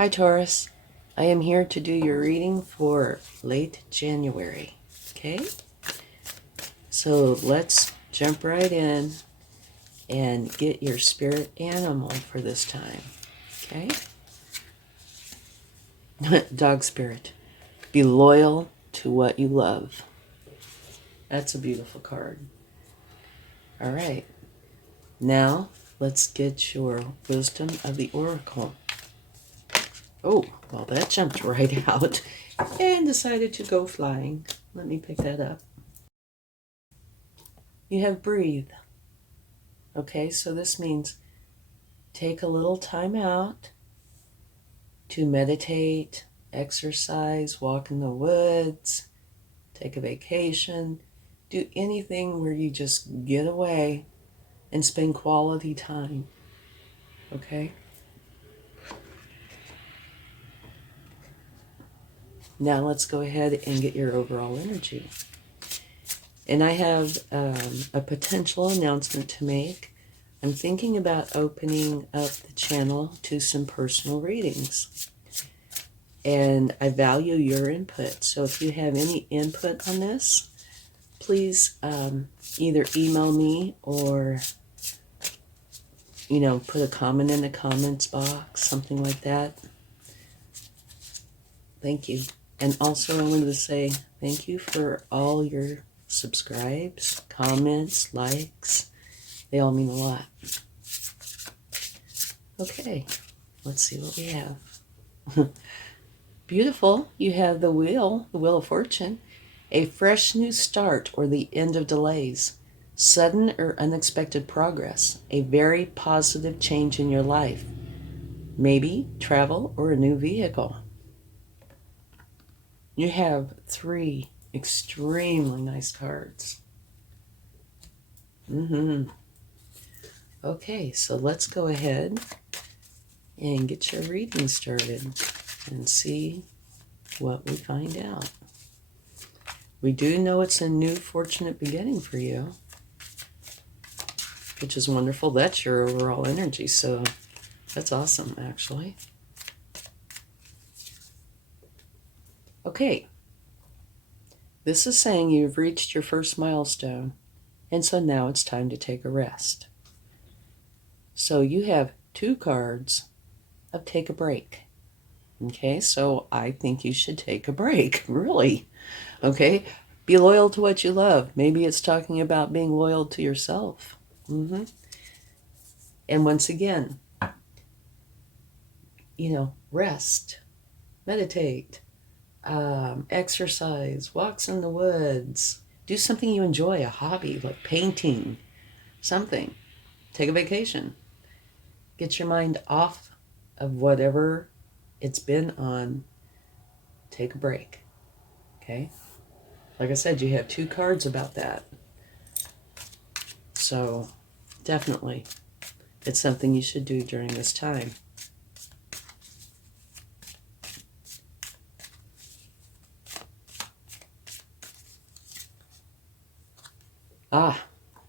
Hi Taurus, I am here to do your reading for late January, okay? So let's jump right in and get your spirit animal for this time, okay? Dog spirit, be loyal to what you love. That's a beautiful card. All right, now let's get your wisdom of the oracle. Oh, well, that jumped right out and decided to go flying. Let me pick that up. You have breathe. Okay, so this means take a little time out to meditate, exercise, walk in the woods, take a vacation, do anything where you just get away and spend quality time. Okay? Now let's go ahead and get your overall energy. And I have a potential announcement to make. I'm thinking about opening up the channel to some personal readings. And I value your input. So if you have any input on this, please either email me or, put a comment in the comments box, something like that. Thank you. And also I wanted to say thank you for all your subscribes, comments, likes. They all mean a lot. Okay, let's see what we have. Beautiful. You have the Wheel of Fortune, a fresh new start or the end of delays, sudden or unexpected progress, a very positive change in your life, maybe travel or a new vehicle. You have 3 extremely nice cards. Okay, so let's go ahead and get your reading started and see what we find out. We do know it's a new fortunate beginning for you, which is wonderful. That's your overall energy, so that's awesome, actually. Okay, this is saying you've reached your first milestone, and so now it's time to take a rest. So you have 2 cards of take a break. Okay, so I think you should take a break, really. Okay, be loyal to what you love. Maybe it's talking about being loyal to yourself. And once again, rest, meditate, exercise, walks in the woods, do something you enjoy, a hobby like painting, something. Take a vacation. Get your mind off of whatever it's been on. Take a break. Okay? Like I said, you have 2 cards about that. So definitely, it's something you should do during this time.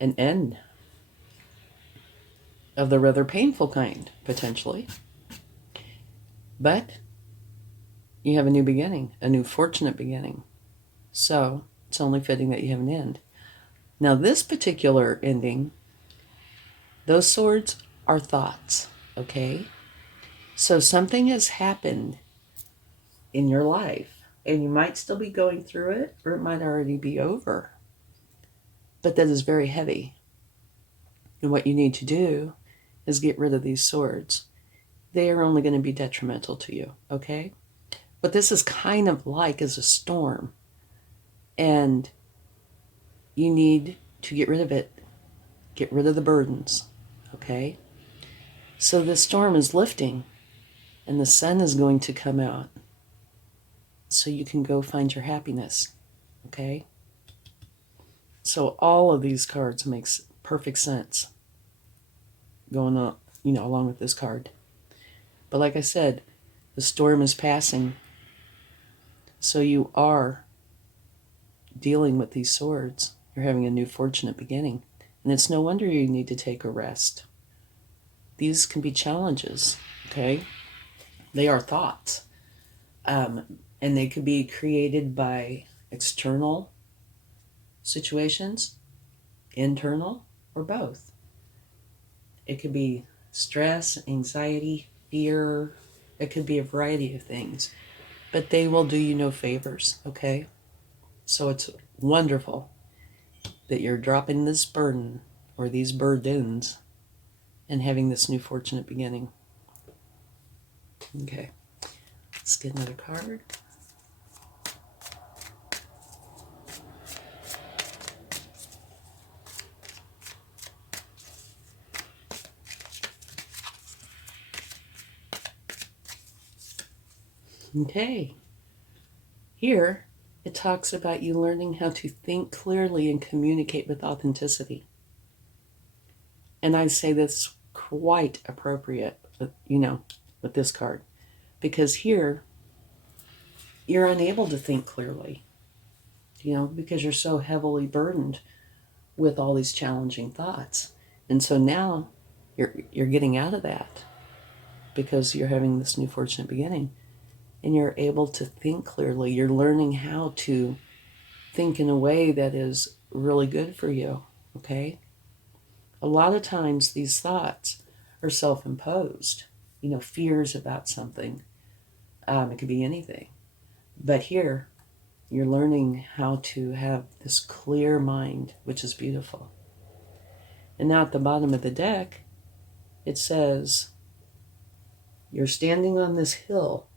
An end of the rather painful kind, potentially. But you have a new beginning, a new fortunate beginning. So it's only fitting that you have an end. Now, this particular ending, those swords are thoughts, okay? So something has happened in your life, and you might still be going through it, or it might already be over. But that is very heavy. And what you need to do is get rid of these swords. They are only going to be detrimental to you, okay? But this is kind of like as a storm. And you need to get rid of it. Get rid of the burdens, okay? So the storm is lifting, and the sun is going to come out. So you can go find your happiness, okay? So all of these cards makes perfect sense going on, along with this card. But like I said, the storm is passing. So you are dealing with these swords. You're having a new fortunate beginning. And it's no wonder you need to take a rest. These can be challenges, okay? They are thoughts. And they could be created by external situations, internal, or both. It could be stress, anxiety, fear. It could be a variety of things. But they will do you no favors, okay? So it's wonderful that you're dropping this burden or these burdens and having this new fortunate beginning. Okay, let's get another card. Okay, here it talks about you learning how to think clearly and communicate with authenticity. And I say this quite appropriate, with this card, because here you're unable to think clearly, because you're so heavily burdened with all these challenging thoughts. And so now you're getting out of that because you're having this new fortunate beginning and you're able to think clearly. You're learning how to think in a way that is really good for you, okay? A lot of times these thoughts are self-imposed, fears about something. It could be anything. But here, you're learning how to have this clear mind, which is beautiful. And now at the bottom of the deck, it says, you're standing on this hill,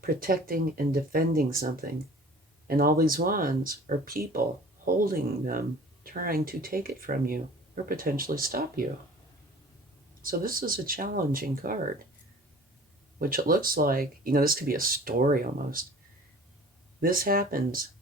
protecting and defending something. And all these wands are people holding them, trying to take it from you or potentially stop you. So this is a challenging card, which it looks like, this could be a story almost. This happens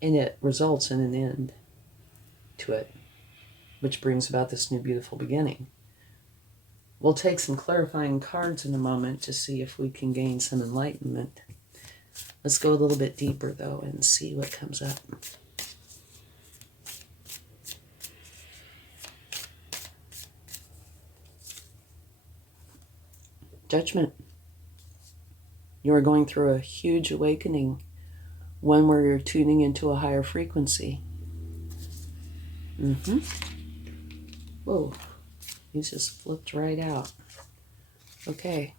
and it results in an end to it, which brings about this new beautiful beginning. We'll take some clarifying cards in a moment to see if we can gain some enlightenment. Let's go a little bit deeper, though, and see what comes up. Judgment. You are going through a huge awakening, one where you're tuning into a higher frequency. Whoa, these just flipped right out. Okay.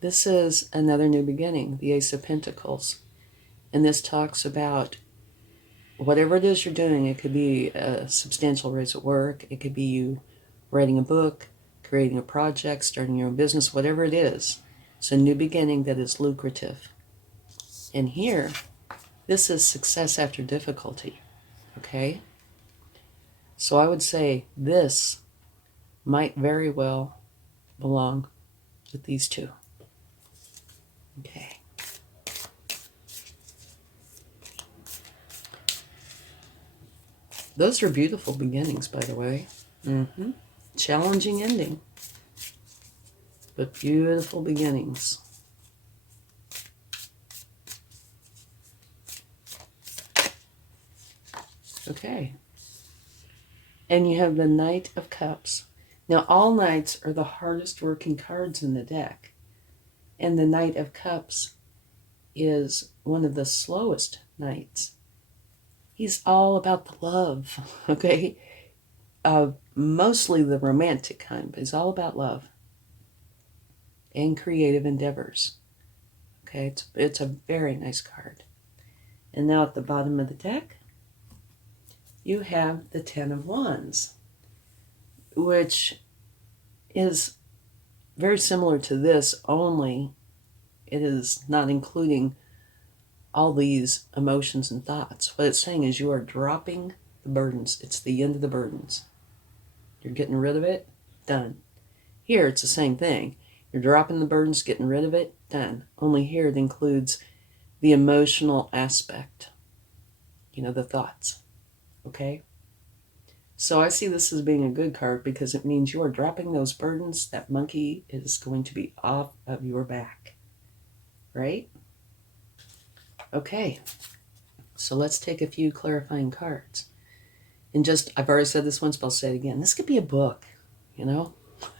This is another new beginning, the Ace of Pentacles. And this talks about whatever it is you're doing. It could be a substantial raise at work. It could be you writing a book, creating a project, starting your own business, whatever it is. It's a new beginning that is lucrative. And here, this is success after difficulty, okay? So I would say this might very well belong with these two. Okay. Those are beautiful beginnings, by the way. Challenging ending, but beautiful beginnings. Okay. And you have the Knight of Cups. Now, all Knights are the hardest working cards in the deck. And the Knight of Cups is one of the slowest Knights. He's all about the love, okay? Mostly the romantic kind, but he's all about love and creative endeavors. Okay, it's a very nice card. And now at the bottom of the deck, you have the Ten of Wands, which is very similar to this, only it is not including all these emotions and thoughts. What it's saying is you are dropping the burdens. It's the end of the burdens. You're getting rid of it, done. Here, it's the same thing. You're dropping the burdens, getting rid of it, done. Only here it includes the emotional aspect, the thoughts, okay? So I see this as being a good card because it means you are dropping those burdens. That monkey is going to be off of your back, right? Okay, so let's take a few clarifying cards. And I've already said this once, but I'll say it again. This could be a book,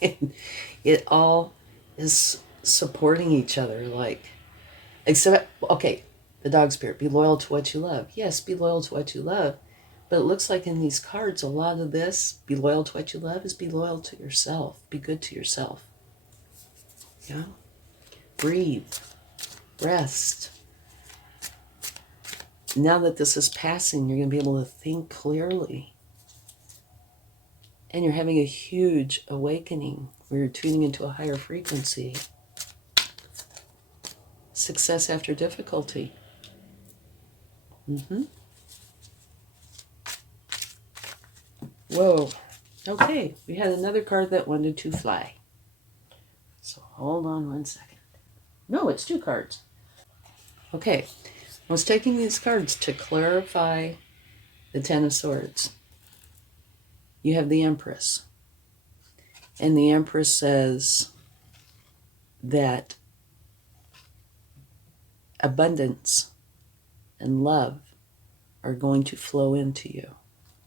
It all is supporting each other. Like, except, okay, the dog spirit, be loyal to what you love. Yes, be loyal to what you love. But it looks like in these cards, a lot of this, be loyal to what you love, is be loyal to yourself. Be good to yourself. Yeah? Breathe. Rest. Now that this is passing, you're going to be able to think clearly. And you're having a huge awakening where you're tuning into a higher frequency. Success after difficulty. Whoa. Okay, we had another card that wanted to fly. So hold on 1 second. No, it's 2 cards. Okay, I was taking these cards to clarify the Ten of Swords. You have the Empress. And the Empress says that abundance and love are going to flow into you.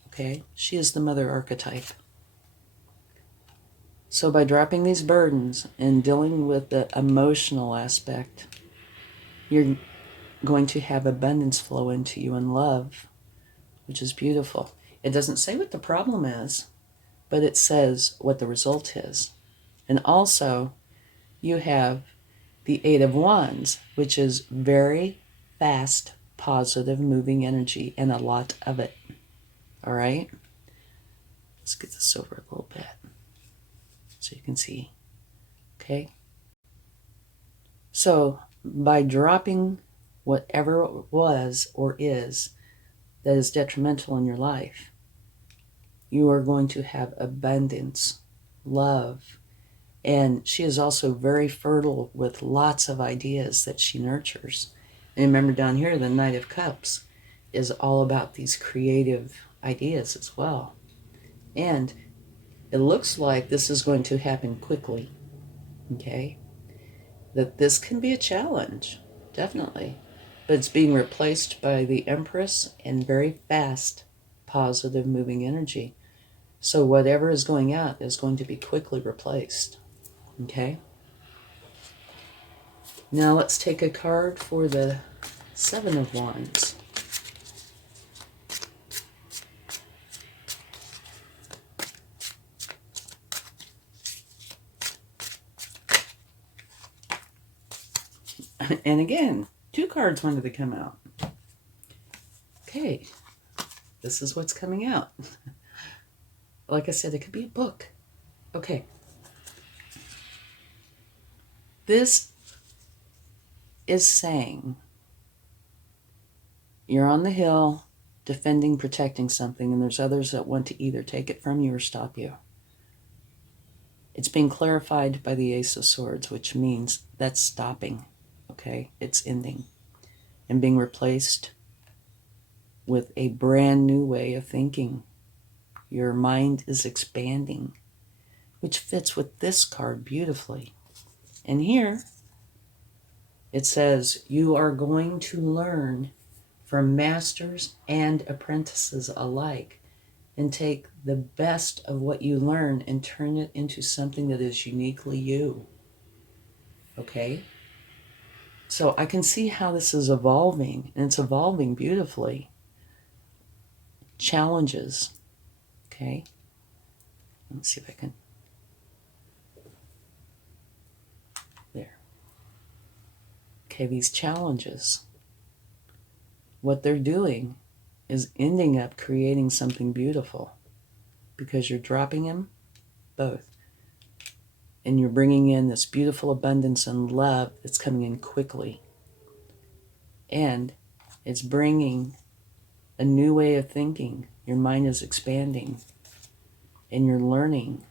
Okay? She is the mother archetype. So by dropping these burdens and dealing with the emotional aspect, you're going to have abundance flow into you and love, which is beautiful. It doesn't say what the problem is, but it says what the result is. And also, you have the Eight of Wands, which is very fast, positive, moving energy, and a lot of it. All right? Let's get this over a little bit so you can see. Okay? So, by dropping whatever it was or is that is detrimental in your life, you are going to have abundance, love, and she is also very fertile with lots of ideas that she nurtures. And remember down here, the Knight of Cups is all about these creative ideas as well. And it looks like this is going to happen quickly, okay? That this can be a challenge, definitely. But it's being replaced by the Empress and very fast, positive, moving energy. So whatever is going out is going to be quickly replaced. Okay? Now let's take a card for the Seven of Wands. And again, 2 cards wanted to come out. Okay, this is what's coming out. Like I said, it could be a book. Okay. This is saying you're on the hill defending, protecting something, and there's others that want to either take it from you or stop you. It's being clarified by the Ace of Swords, which means that's stopping. Okay? It's ending and being replaced with a brand new way of thinking. Your mind is expanding, which fits with this card beautifully. And here, it says, you are going to learn from masters and apprentices alike and take the best of what you learn and turn it into something that is uniquely you. Okay? So I can see how this is evolving, and it's evolving beautifully. Challenges. Okay? Let's see if I can. There. Okay, these challenges. What they're doing is ending up creating something beautiful because you're dropping them both. And you're bringing in this beautiful abundance and love that's coming in quickly. And it's bringing a new way of thinking. Your mind is expanding and you're learning.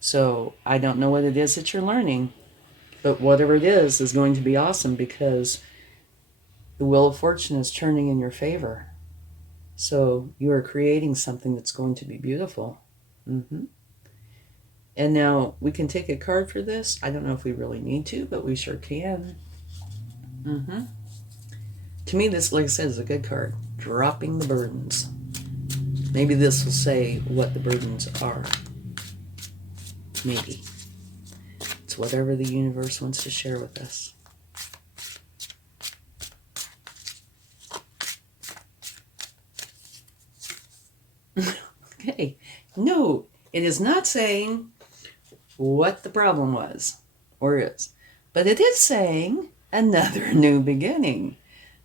So I don't know what it is that you're learning, but whatever it is going to be awesome because the Wheel of Fortune is turning in your favor. So you are creating something that's going to be beautiful. And now we can take a card for this. I don't know if we really need to, but we sure can. To me, this, like I said, is a good card. Dropping the burdens. Maybe this will say what the burdens are. Maybe. It's whatever the universe wants to share with us. Okay. No, it is not saying what the problem was or is, but it is saying another new beginning.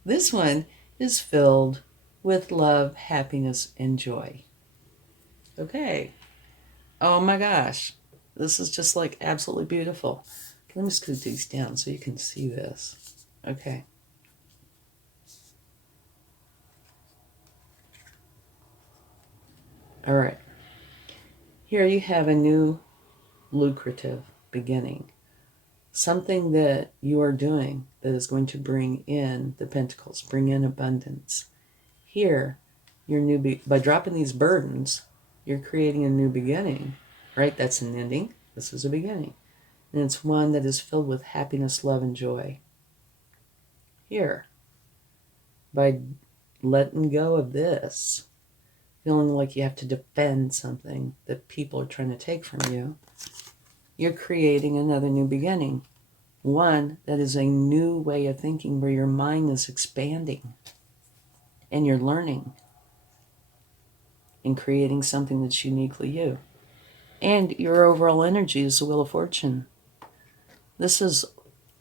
This one is filled with love, happiness, and joy. Okay. Oh my gosh. This is just like absolutely beautiful. Let me scoot these down so you can see this. Okay. All right. Here you have a new lucrative beginning. Something that you are doing that is going to bring in the pentacles, bring in abundance. Here, your by dropping these burdens, you're creating a new beginning, right? That's an ending. This is a beginning. And it's one that is filled with happiness, love, and joy. Here, by letting go of this, feeling like you have to defend something that people are trying to take from you, you're creating another new beginning. One that is a new way of thinking where your mind is expanding and you're learning and creating something that's uniquely you. And your overall energy is the Wheel of Fortune. This is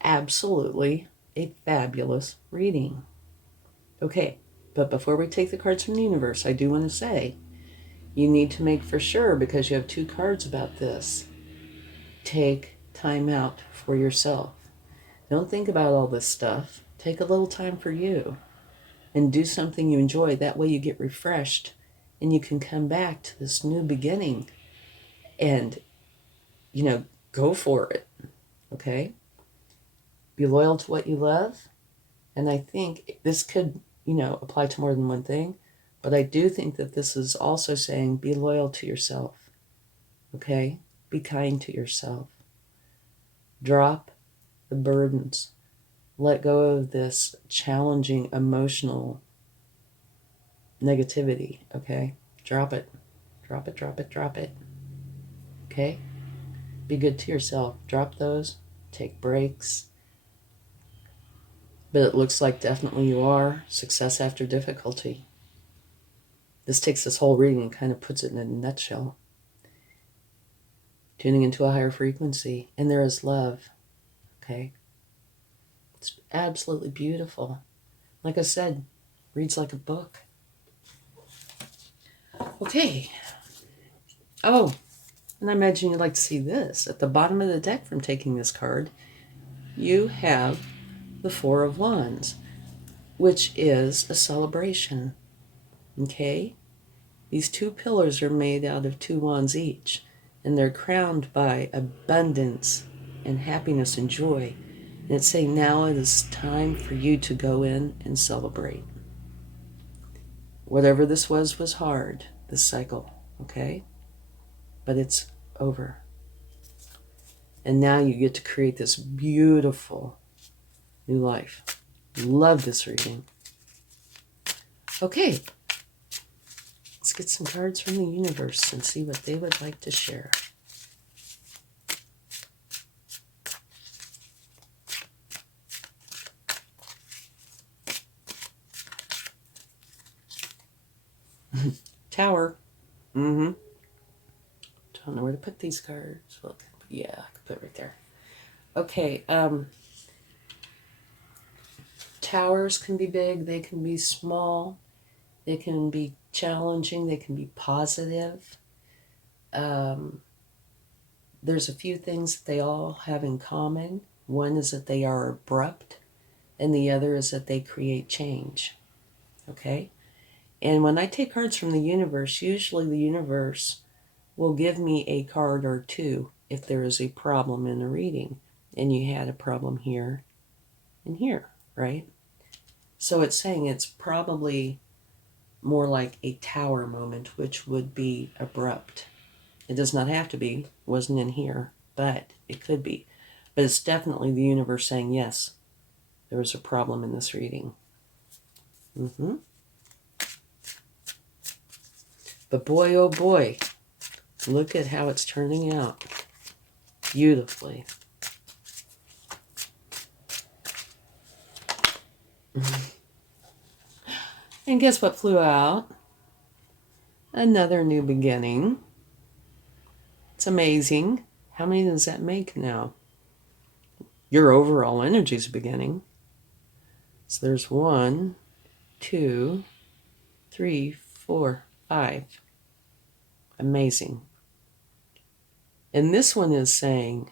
absolutely a fabulous reading. Okay, but before we take the cards from the universe, I do want to say you need to make for sure, because you have 2 cards about this, take time out for yourself. Don't think about all this stuff. Take a little time for you and do something you enjoy. That way you get refreshed and you can come back to this new beginning and, go for it. Okay? Be loyal to what you love. And I think this could, apply to more than one thing. But I do think that this is also saying be loyal to yourself. Okay? Be kind to yourself. Drop the burdens. Let go of this challenging emotional negativity, okay? Drop it. Drop it, drop it, drop it. Okay? Be good to yourself. Drop those. Take breaks. But it looks like definitely you are. Success after difficulty. This takes this whole reading and kind of puts it in a nutshell. Tuning into a higher frequency. And there is love. Okay? It's absolutely beautiful. Like I said, reads like a book. Okay. Oh, and I imagine you'd like to see this. At the bottom of the deck from taking this card, you have the 4 of Wands, which is a celebration. Okay? These 2 pillars are made out of 2 wands each, and they're crowned by abundance and happiness and joy. And it's saying now it is time for you to go in and celebrate. Whatever this was hard, this cycle, okay? But it's over. And now you get to create this beautiful new life. Love this reading. Okay. Let's get some cards from the universe and see what they would like to share. Tower. Don't know where to put these cards. Well, yeah, I could put it right there. Okay. Towers can be big. They can be small. They can be challenging. They can be positive. There's a few things that they all have in common. One is that they are abrupt, and the other is that they create change. Okay? And when I take cards from the universe, usually the universe will give me a card or 2 if there is a problem in the reading. And you had a problem here and here, right? So it's saying it's probably more like a tower moment, which would be abrupt. It does not have to be, wasn't in here, but it could be. But it's definitely the universe saying, yes, there was a problem in this reading. But boy, oh boy, look at how it's turning out. beautifully. And guess what flew out? Another new beginning. It's amazing. How many does that make now? Your overall energy is a beginning. So there's 1, 2, 3, 4, 5. Amazing. And this one is saying,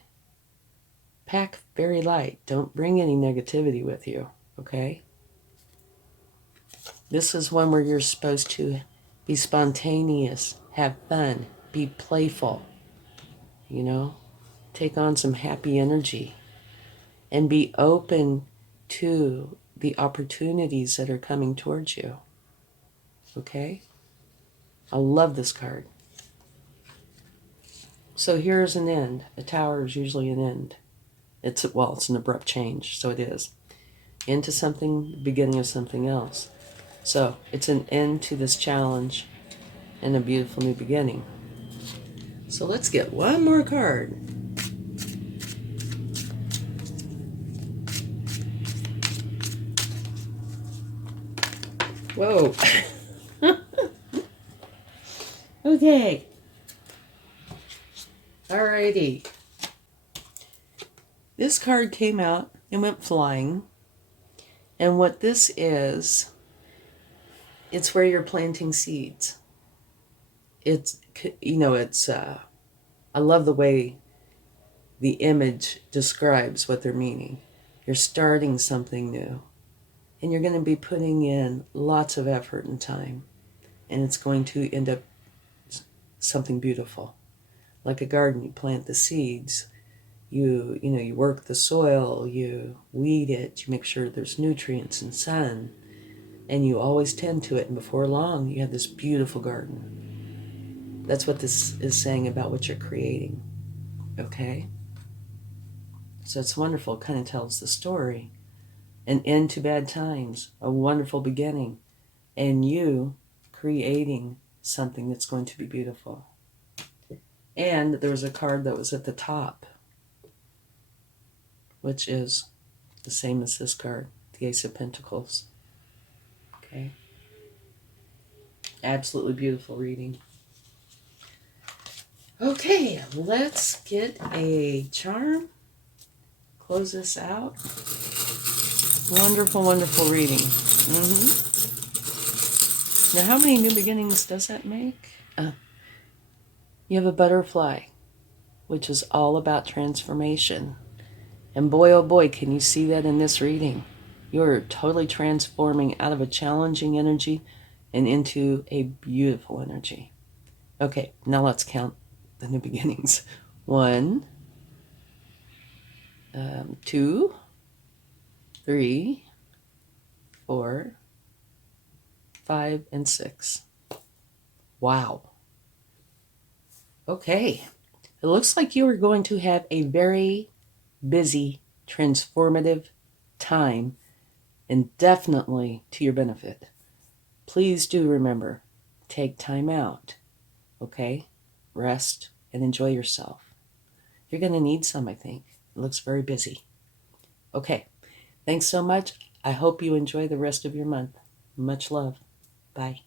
pack very light. Don't bring any negativity with you, okay? This is one where you're supposed to be spontaneous, have fun, be playful, you know? Take on some happy energy and be open to the opportunities that are coming towards you, okay? I love this card. So here's an end. A tower is usually an end. It's an abrupt change, so it is. Into something, beginning of something else. So it's an end to this challenge and a beautiful new beginning. So let's get one more card. Whoa. Okay. Alrighty. This card came out and went flying. And what this is, it's where you're planting seeds. It's, I love the way the image describes what they're meaning. You're starting something new. And you're going to be putting in lots of effort and time. And it's going to end up something beautiful. Like a garden, you plant the seeds. You work the soil, you weed it, you make sure there's nutrients and sun, and you always tend to it, and before long you have this beautiful garden. That's what this is saying about what you're creating, okay? So it's wonderful. It kind of tells the story. An end to bad times, a wonderful beginning, and you creating something that's going to be beautiful. And there was a card that was at the top, which is the same as this card, the Ace of Pentacles. Okay. Absolutely beautiful reading. Okay, let's get a charm. Close this out. Wonderful, wonderful reading. Now, how many new beginnings does that make? You have a butterfly, which is all about transformation. And boy, oh boy, can you see that in this reading. You're totally transforming out of a challenging energy and into a beautiful energy. Okay, now let's count the new beginnings. 1, 2, 3, 4, 5, and 6. Wow. Okay. It looks like you are going to have a very busy, transformative time, and definitely to your benefit. Please do remember, take time out, okay? Rest and enjoy yourself. You're going to need some, I think. It looks very busy. Okay, thanks so much. I hope you enjoy the rest of your month. Much love. Bye.